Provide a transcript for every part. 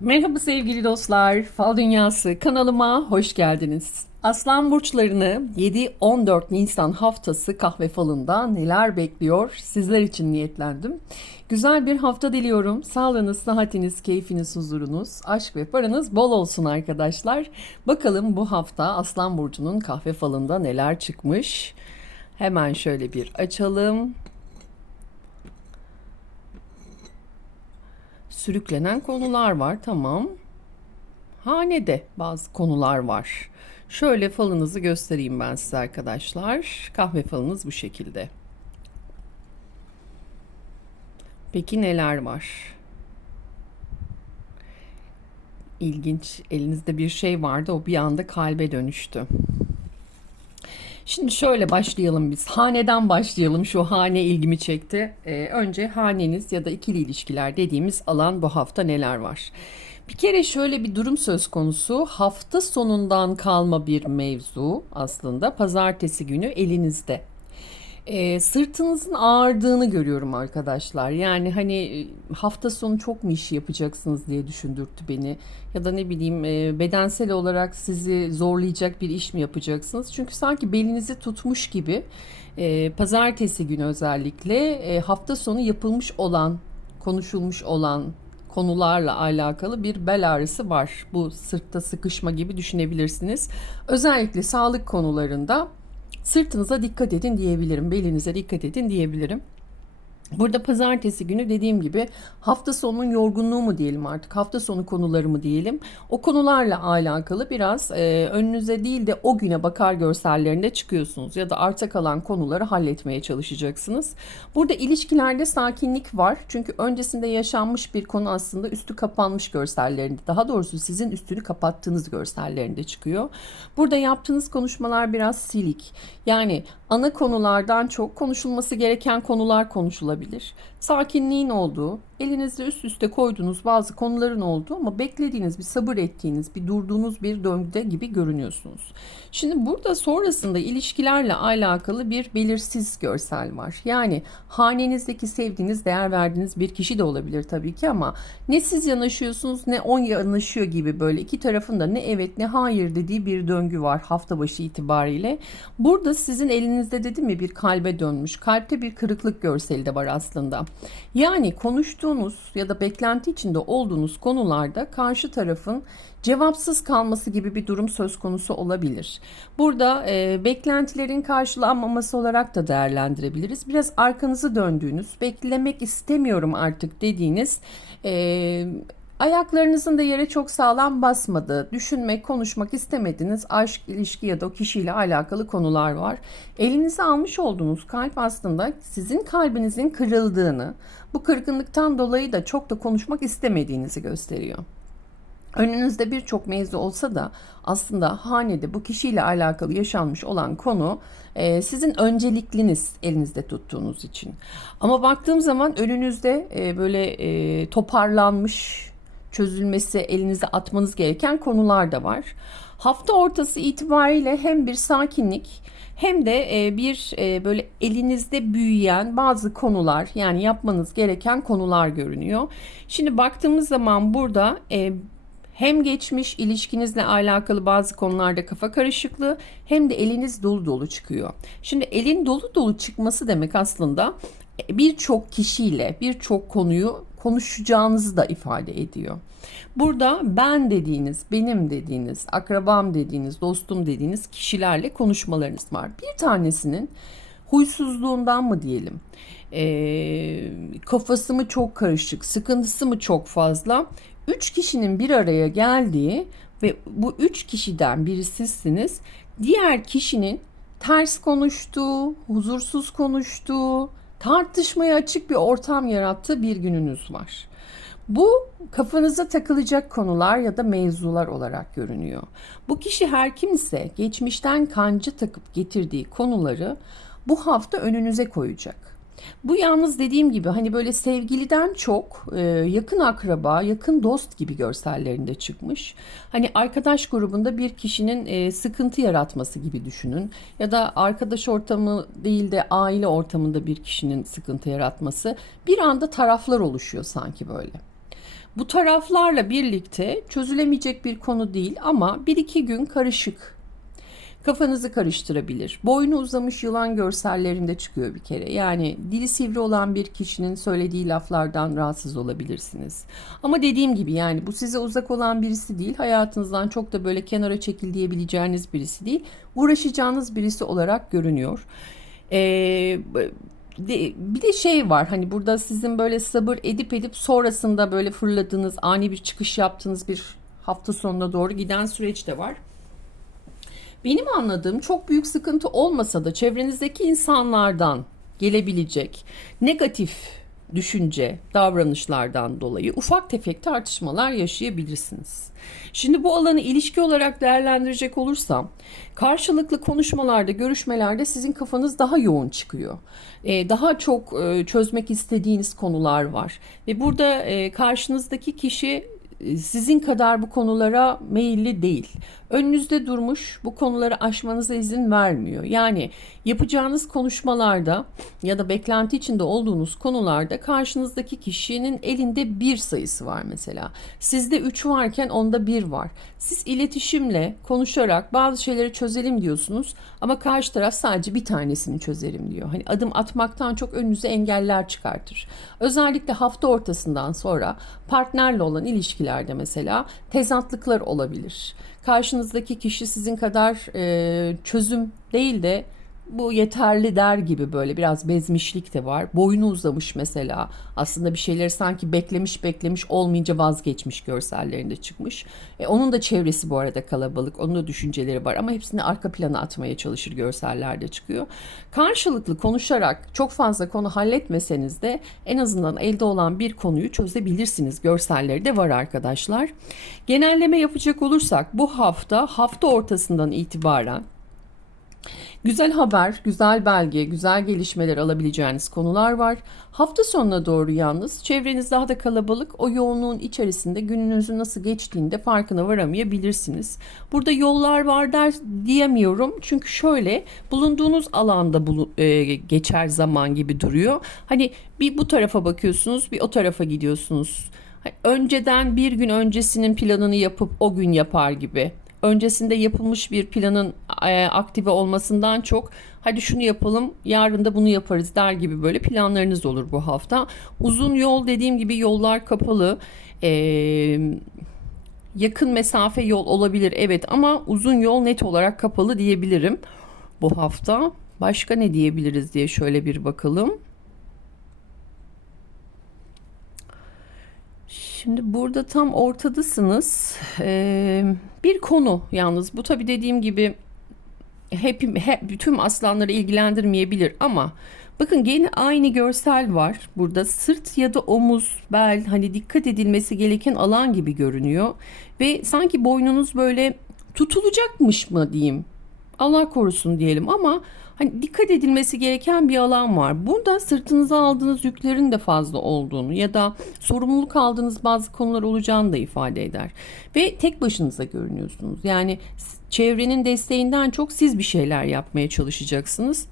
Merhaba sevgili dostlar. Fal Dünyası kanalıma hoş geldiniz. Aslan burçlarını 7-14 Nisan haftası kahve falında neler bekliyor sizler için niyetlendim. Güzel bir hafta diliyorum. Sağlığınız, sıhhatiniz, keyfiniz, huzurunuz, aşk ve paranız bol olsun arkadaşlar. Bakalım bu hafta Aslan burcunun kahve falında neler çıkmış. Hemen şöyle bir açalım. Sürüklenen konular var. Tamam. Hanede bazı konular var. Şöyle falınızı göstereyim ben size arkadaşlar. Kahve falınız bu şekilde. Peki neler var? İlginç. Elinizde bir şey vardı. O bir anda kalbe dönüştü. Şimdi şöyle başlayalım biz. Haneden başlayalım. Şu hane ilgimi çekti. Ee, önce haneniz ya da ikili ilişkiler dediğimiz alan bu hafta neler var? Bir kere şöyle bir durum söz konusu. Hafta sonundan kalma bir mevzu aslında. Pazartesi günü elinizde. E, sırtınızın ağırdığını görüyorum arkadaşlar. Yani hani e, hafta sonu çok mu iş yapacaksınız diye düşündürttü beni. Ya da ne bileyim e, bedensel olarak sizi zorlayacak bir iş mi yapacaksınız? Çünkü sanki belinizi tutmuş gibi e, pazartesi günü özellikle e, hafta sonu yapılmış olan, konuşulmuş olan konularla alakalı bir bel ağrısı var. Bu sırtta sıkışma gibi düşünebilirsiniz. Özellikle sağlık konularında Sırtınıza dikkat edin diyebilirim. Belinize dikkat edin diyebilirim. Burada pazartesi günü dediğim gibi hafta sonunun yorgunluğu mu diyelim artık hafta sonu konuları mı diyelim o konularla alakalı biraz e, önünüze değil de o güne bakar görsellerinde çıkıyorsunuz ya da arta kalan konuları halletmeye çalışacaksınız. Burada ilişkilerde sakinlik var çünkü öncesinde yaşanmış bir konu aslında üstü kapanmış görsellerinde daha doğrusu sizin üstünü kapattığınız görsellerinde çıkıyor. Burada yaptığınız konuşmalar biraz silik yani ana konulardan çok konuşulması gereken konular konuşulabilir. Sakinliğin olduğu, elinizde üst üste koyduğunuz bazı konuların olduğu ama beklediğiniz bir sabır ettiğiniz bir durduğunuz bir döngüde gibi görünüyorsunuz. Şimdi burada sonrasında ilişkilerle alakalı bir belirsiz görsel var. Yani hanenizdeki sevdiğiniz, değer verdiğiniz bir kişi de olabilir tabii ki ama ne siz yanaşıyorsunuz ne on yanaşıyor gibi böyle iki tarafın da ne evet ne hayır dediği bir döngü var hafta başı itibariyle. Burada sizin elinizde dedim mi bir kalbe dönmüş. Kalpte bir kırıklık görseli de var aslında. Yani konuştuğunuz ya da beklenti içinde olduğunuz konularda karşı tarafın cevapsız kalması gibi bir durum söz konusu olabilir. Burada e, beklentilerin karşılanmaması olarak da değerlendirebiliriz. Biraz arkanızı döndüğünüz, beklemek istemiyorum artık dediğiniz e, Ayaklarınızın da yere çok sağlam basmadığı, düşünmek, konuşmak istemediğiniz aşk, ilişki ya da o kişiyle alakalı konular var. Elinize almış olduğunuz kalp aslında sizin kalbinizin kırıldığını, bu kırgınlıktan dolayı da çok da konuşmak istemediğinizi gösteriyor. Önünüzde birçok mevzu olsa da aslında hanede bu kişiyle alakalı yaşanmış olan konu e, sizin öncelikliniz elinizde tuttuğunuz için. Ama baktığım zaman önünüzde e, böyle e, toparlanmış çözülmesi, elinize atmanız gereken konular da var. Hafta ortası itibariyle hem bir sakinlik hem de e, bir e, böyle elinizde büyüyen bazı konular yani yapmanız gereken konular görünüyor. Şimdi baktığımız zaman burada e, hem geçmiş ilişkinizle alakalı bazı konularda kafa karışıklığı hem de eliniz dolu dolu çıkıyor. Şimdi elin dolu dolu çıkması demek aslında birçok kişiyle birçok konuyu konuşacağınızı da ifade ediyor. Burada ben dediğiniz, benim dediğiniz, akrabam dediğiniz, dostum dediğiniz kişilerle konuşmalarınız var. Bir tanesinin huysuzluğundan mı diyelim, e, kafası mı çok karışık, sıkıntısı mı çok fazla. Üç kişinin bir araya geldiği ve bu üç kişiden biri sizsiniz. Diğer kişinin ters konuştuğu, huzursuz konuştuğu, tartışmaya açık bir ortam yarattığı bir gününüz var. Bu kafanıza takılacak konular ya da mevzular olarak görünüyor. Bu kişi her kimse geçmişten kancı takıp getirdiği konuları bu hafta önünüze koyacak. Bu yalnız dediğim gibi hani böyle sevgiliden çok e, yakın akraba, yakın dost gibi görsellerinde çıkmış. Hani arkadaş grubunda bir kişinin e, sıkıntı yaratması gibi düşünün. Ya da arkadaş ortamı değil de aile ortamında bir kişinin sıkıntı yaratması. Bir anda taraflar oluşuyor sanki böyle. Bu taraflarla birlikte çözülemeyecek bir konu değil ama bir iki gün karışık kafanızı karıştırabilir. Boynu uzamış yılan görsellerinde çıkıyor bir kere. Yani dili sivri olan bir kişinin söylediği laflardan rahatsız olabilirsiniz. Ama dediğim gibi yani bu size uzak olan birisi değil. Hayatınızdan çok da böyle kenara çekil diyebileceğiniz birisi değil. Uğraşacağınız birisi olarak görünüyor. Ee, de, bir de şey var hani burada sizin böyle sabır edip edip sonrasında böyle fırladığınız ani bir çıkış yaptığınız bir hafta sonuna doğru giden süreç de var. Benim anladığım çok büyük sıkıntı olmasa da çevrenizdeki insanlardan gelebilecek negatif düşünce, davranışlardan dolayı ufak tefek tartışmalar yaşayabilirsiniz. Şimdi bu alanı ilişki olarak değerlendirecek olursam karşılıklı konuşmalarda, görüşmelerde sizin kafanız daha yoğun çıkıyor. Ee, daha çok e, çözmek istediğiniz konular var. Ve burada e, karşınızdaki kişi sizin kadar bu konulara meyilli değil. Önünüzde durmuş bu konuları aşmanıza izin vermiyor. Yani yapacağınız konuşmalarda ya da beklenti içinde olduğunuz konularda karşınızdaki kişinin elinde bir sayısı var mesela. Sizde üç varken onda bir var. Siz iletişimle konuşarak bazı şeyleri çözelim diyorsunuz ama karşı taraf sadece bir tanesini çözerim diyor. Hani adım atmaktan çok önünüze engeller çıkartır. Özellikle hafta ortasından sonra partnerle olan ilişkilerde mesela tezatlıklar olabilir. Karşınızdaki kişi sizin kadar e, çözüm değil de bu yeterli der gibi böyle biraz bezmişlik de var. Boynu uzamış mesela. Aslında bir şeyleri sanki beklemiş beklemiş olmayınca vazgeçmiş görsellerinde çıkmış. E, onun da çevresi bu arada kalabalık. Onun da düşünceleri var ama hepsini arka plana atmaya çalışır görsellerde çıkıyor. Karşılıklı konuşarak çok fazla konu halletmeseniz de en azından elde olan bir konuyu çözebilirsiniz. Görselleri de var arkadaşlar. Genelleme yapacak olursak bu hafta hafta ortasından itibaren Güzel haber, güzel belge, güzel gelişmeler alabileceğiniz konular var. Hafta sonuna doğru yalnız çevreniz daha da kalabalık. O yoğunluğun içerisinde gününüzün nasıl geçtiğinde farkına varamayabilirsiniz. Burada yollar var der diyemiyorum. Çünkü şöyle bulunduğunuz alanda bulu, e, geçer zaman gibi duruyor. Hani bir bu tarafa bakıyorsunuz, bir o tarafa gidiyorsunuz. Hani önceden bir gün öncesinin planını yapıp o gün yapar gibi öncesinde yapılmış bir planın e, aktive olmasından çok hadi şunu yapalım yarın da bunu yaparız der gibi böyle planlarınız olur bu hafta. Uzun yol dediğim gibi yollar kapalı. Ee, yakın mesafe yol olabilir evet ama uzun yol net olarak kapalı diyebilirim bu hafta. Başka ne diyebiliriz diye şöyle bir bakalım. Şimdi burada tam ortadasınız. Ee, bir konu yalnız bu tabi dediğim gibi hep, hep bütün aslanları ilgilendirmeyebilir ama bakın gene aynı görsel var. Burada sırt ya da omuz, bel hani dikkat edilmesi gereken alan gibi görünüyor ve sanki boynunuz böyle tutulacakmış mı diyeyim. Allah korusun diyelim ama hani dikkat edilmesi gereken bir alan var. Burada sırtınıza aldığınız yüklerin de fazla olduğunu ya da sorumluluk aldığınız bazı konular olacağını da ifade eder. Ve tek başınıza görünüyorsunuz. Yani çevrenin desteğinden çok siz bir şeyler yapmaya çalışacaksınız.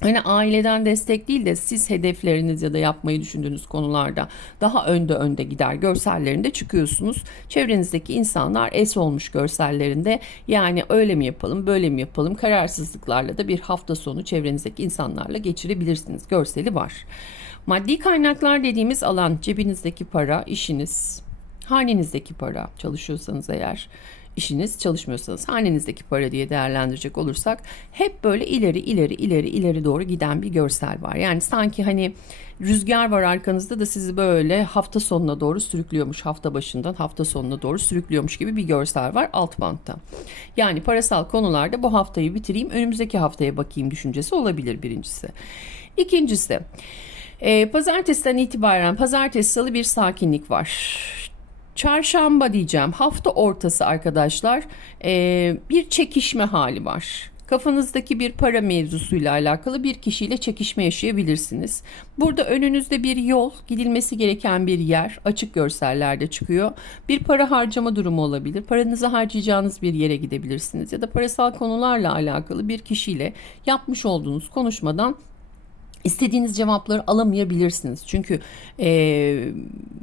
Hani aileden destek değil de siz hedefleriniz ya da yapmayı düşündüğünüz konularda daha önde önde gider görsellerinde çıkıyorsunuz. Çevrenizdeki insanlar es olmuş görsellerinde yani öyle mi yapalım böyle mi yapalım kararsızlıklarla da bir hafta sonu çevrenizdeki insanlarla geçirebilirsiniz. Görseli var. Maddi kaynaklar dediğimiz alan cebinizdeki para, işiniz, hanenizdeki para çalışıyorsanız eğer işiniz çalışmıyorsanız hanenizdeki para diye değerlendirecek olursak hep böyle ileri ileri ileri ileri doğru giden bir görsel var. Yani sanki hani rüzgar var arkanızda da sizi böyle hafta sonuna doğru sürüklüyormuş. Hafta başından hafta sonuna doğru sürüklüyormuş gibi bir görsel var alt bantta. Yani parasal konularda bu haftayı bitireyim önümüzdeki haftaya bakayım düşüncesi olabilir birincisi. İkincisi e, pazartesiden itibaren pazartesi salı bir sakinlik var çarşamba diyeceğim hafta ortası arkadaşlar e, bir çekişme hali var. Kafanızdaki bir para mevzusuyla alakalı bir kişiyle çekişme yaşayabilirsiniz. Burada önünüzde bir yol, gidilmesi gereken bir yer, açık görsellerde çıkıyor. Bir para harcama durumu olabilir. Paranızı harcayacağınız bir yere gidebilirsiniz ya da parasal konularla alakalı bir kişiyle yapmış olduğunuz konuşmadan istediğiniz cevapları alamayabilirsiniz. Çünkü e,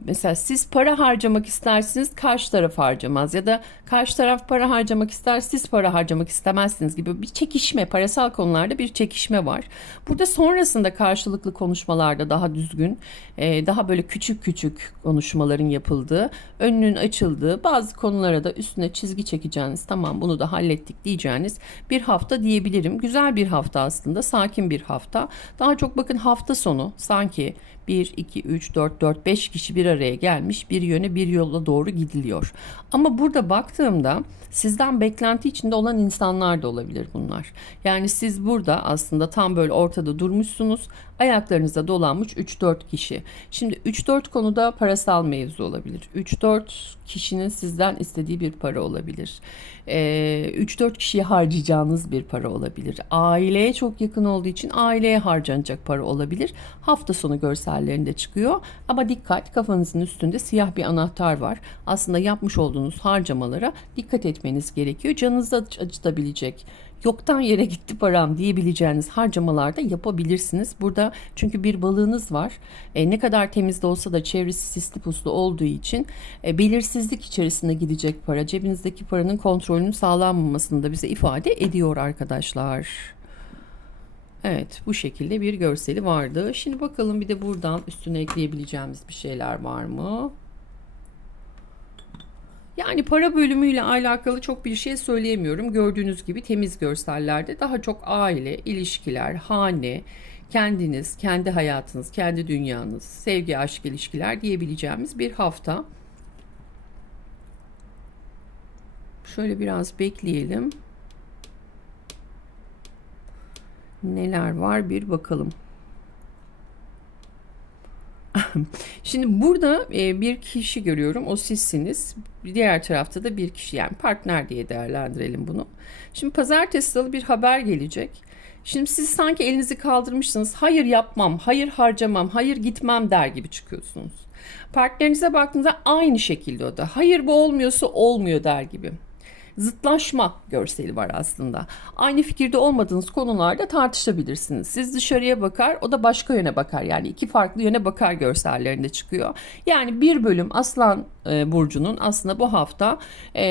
mesela siz para harcamak istersiniz karşı taraf harcamaz ya da karşı taraf para harcamak ister siz para harcamak istemezsiniz gibi bir çekişme parasal konularda bir çekişme var. Burada sonrasında karşılıklı konuşmalarda daha düzgün e, daha böyle küçük küçük konuşmaların yapıldığı önünün açıldığı bazı konulara da üstüne çizgi çekeceğiniz tamam bunu da hallettik diyeceğiniz bir hafta diyebilirim. Güzel bir hafta aslında sakin bir hafta. Daha çok bakın hafta sonu sanki 1, 2, 3, 4, 4, 5 kişi bir araya gelmiş bir yöne bir yola doğru gidiliyor. Ama burada baktığımda sizden beklenti içinde olan insanlar da olabilir bunlar. Yani siz burada aslında tam böyle ortada durmuşsunuz. Ayaklarınızda dolanmış 3-4 kişi. Şimdi 3-4 konuda parasal mevzu olabilir. 3-4 kişinin sizden istediği bir para olabilir. Ee, 3-4 kişiye harcayacağınız bir para olabilir. Aileye çok yakın olduğu için aileye harcanacak para olabilir. Hafta sonu görsellerinde çıkıyor. Ama dikkat kafanızın üstünde siyah bir anahtar var. Aslında yapmış olduğunuz harcamalara dikkat etmeniz gerekiyor. Canınızı acıtabilecek yoktan yere gitti param diyebileceğiniz harcamalarda yapabilirsiniz. Burada çünkü bir balığınız var. E, ne kadar temiz de olsa da çevresi sisli puslu olduğu için e, belirsizlik içerisinde gidecek para cebinizdeki paranın kontrolünün sağlanmamasını da bize ifade ediyor arkadaşlar. Evet bu şekilde bir görseli vardı. Şimdi bakalım bir de buradan üstüne ekleyebileceğimiz bir şeyler var mı? Yani para bölümüyle alakalı çok bir şey söyleyemiyorum. Gördüğünüz gibi temiz görsellerde daha çok aile, ilişkiler, hane, kendiniz, kendi hayatınız, kendi dünyanız, sevgi, aşk ilişkiler diyebileceğimiz bir hafta. Şöyle biraz bekleyelim. Neler var bir bakalım. Şimdi burada e, bir kişi görüyorum. O sizsiniz. Diğer tarafta da bir kişi yani partner diye değerlendirelim bunu. Şimdi pazartesi salı bir haber gelecek. Şimdi siz sanki elinizi kaldırmışsınız. Hayır yapmam, hayır harcamam, hayır gitmem der gibi çıkıyorsunuz. Partnerinize baktığınızda aynı şekilde o da. Hayır bu olmuyorsa olmuyor der gibi zıtlaşma görseli var aslında. Aynı fikirde olmadığınız konularda tartışabilirsiniz. Siz dışarıya bakar, o da başka yöne bakar. Yani iki farklı yöne bakar görsellerinde çıkıyor. Yani bir bölüm Aslan e, Burcu'nun aslında bu hafta e,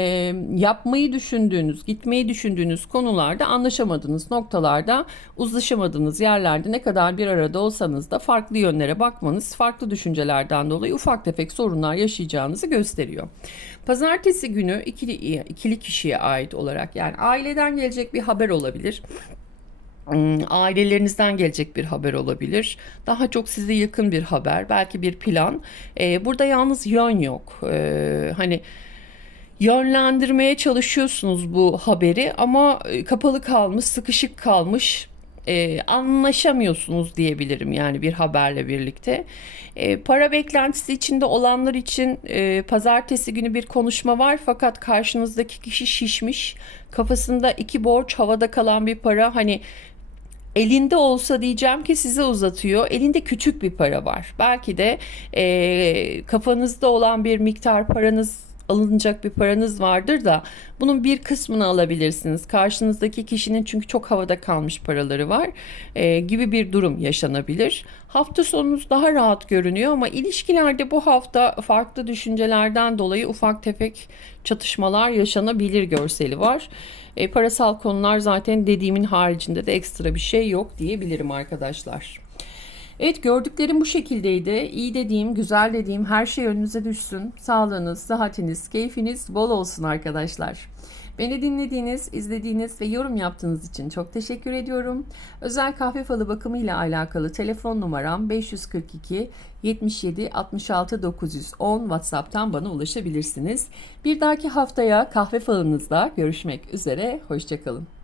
yapmayı düşündüğünüz, gitmeyi düşündüğünüz konularda anlaşamadığınız noktalarda, uzlaşamadığınız yerlerde ne kadar bir arada olsanız da farklı yönlere bakmanız, farklı düşüncelerden dolayı ufak tefek sorunlar yaşayacağınızı gösteriyor. Pazartesi günü ikili, ikili kişiye ait olarak yani aileden gelecek bir haber olabilir hmm, ailelerinizden gelecek bir haber olabilir. Daha çok size yakın bir haber, belki bir plan. Ee, burada yalnız yön yok. Ee, hani yönlendirmeye çalışıyorsunuz bu haberi ama e, kapalı kalmış, sıkışık kalmış e, anlaşamıyorsunuz diyebilirim yani bir haberle birlikte. E, para beklentisi içinde olanlar için e, pazartesi günü bir konuşma var fakat karşınızdaki kişi şişmiş. Kafasında iki borç havada kalan bir para hani elinde olsa diyeceğim ki size uzatıyor. Elinde küçük bir para var. Belki de e, kafanızda olan bir miktar paranız alınacak bir paranız vardır da bunun bir kısmını alabilirsiniz. Karşınızdaki kişinin çünkü çok havada kalmış paraları var e, gibi bir durum yaşanabilir. Hafta sonunuz daha rahat görünüyor ama ilişkilerde bu hafta farklı düşüncelerden dolayı ufak tefek çatışmalar yaşanabilir görseli var. E, parasal konular zaten dediğimin haricinde de ekstra bir şey yok diyebilirim arkadaşlar. Evet gördüklerim bu şekildeydi. İyi dediğim, güzel dediğim her şey önünüze düşsün. Sağlığınız, sıhhatiniz, keyfiniz bol olsun arkadaşlar. Beni dinlediğiniz, izlediğiniz ve yorum yaptığınız için çok teşekkür ediyorum. Özel kahve falı bakımı ile alakalı telefon numaram 542 77 66 910 WhatsApp'tan bana ulaşabilirsiniz. Bir dahaki haftaya kahve falınızda görüşmek üzere. Hoşçakalın.